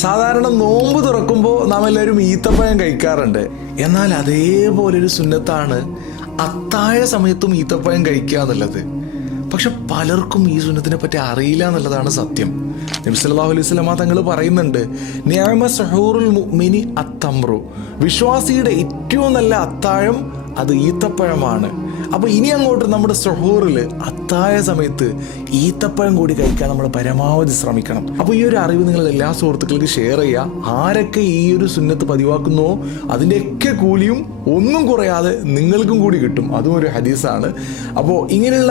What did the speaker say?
സാധാരണ നോമ്പ് തുറക്കുമ്പോൾ നാം എല്ലാവരും ഈത്തപ്പഴം കഴിക്കാറുണ്ട്. എന്നാൽ അതേപോലൊരു സുന്നത്താണ് അത്താഴ സമയത്തും ഈത്തപ്പഴം കഴിക്കുക എന്നുള്ളത്. പക്ഷെ പലർക്കും ഈ സുന്നത്തിനെ പറ്റി അറിയില്ല എന്നുള്ളതാണ് സത്യം. നബി സല്ലല്ലാഹു അലൈഹി വസല്ലമ തങ്ങൾ പറയുന്നുണ്ട്, നിഅമ സുഹൂറുൽ മുഅ്മിനി അത്തംറു, വിശ്വാസിയുടെ ഏറ്റവും നല്ല അത്താഴം അത് ഈത്തപ്പഴമാണ്. അപ്പൊ ഇനി അങ്ങോട്ട് നമ്മുടെ സുഹൂറിൽ അത്താഴ സമയത്ത് ഈത്തപ്പഴം കൂടി കഴിക്കാൻ നമ്മൾ പരമാവധി ശ്രമിക്കണം. അപ്പൊ ഈ ഒരു അറിവ് നിങ്ങൾ എല്ലാ സുഹൃത്തുക്കൾക്ക് ഷെയർ ചെയ്യുക. ആരൊക്കെ ഈ ഒരു സുന്നത്ത് പതിവാക്കുന്നുവോ അതിൻ്റെയൊക്കെ കൂലിയും ഒന്നും കുറയാതെ നിങ്ങൾക്കും കൂടി കിട്ടും. അതും ഒരു ഹദീസാണ്. അപ്പോൾ ഇങ്ങനെയുള്ള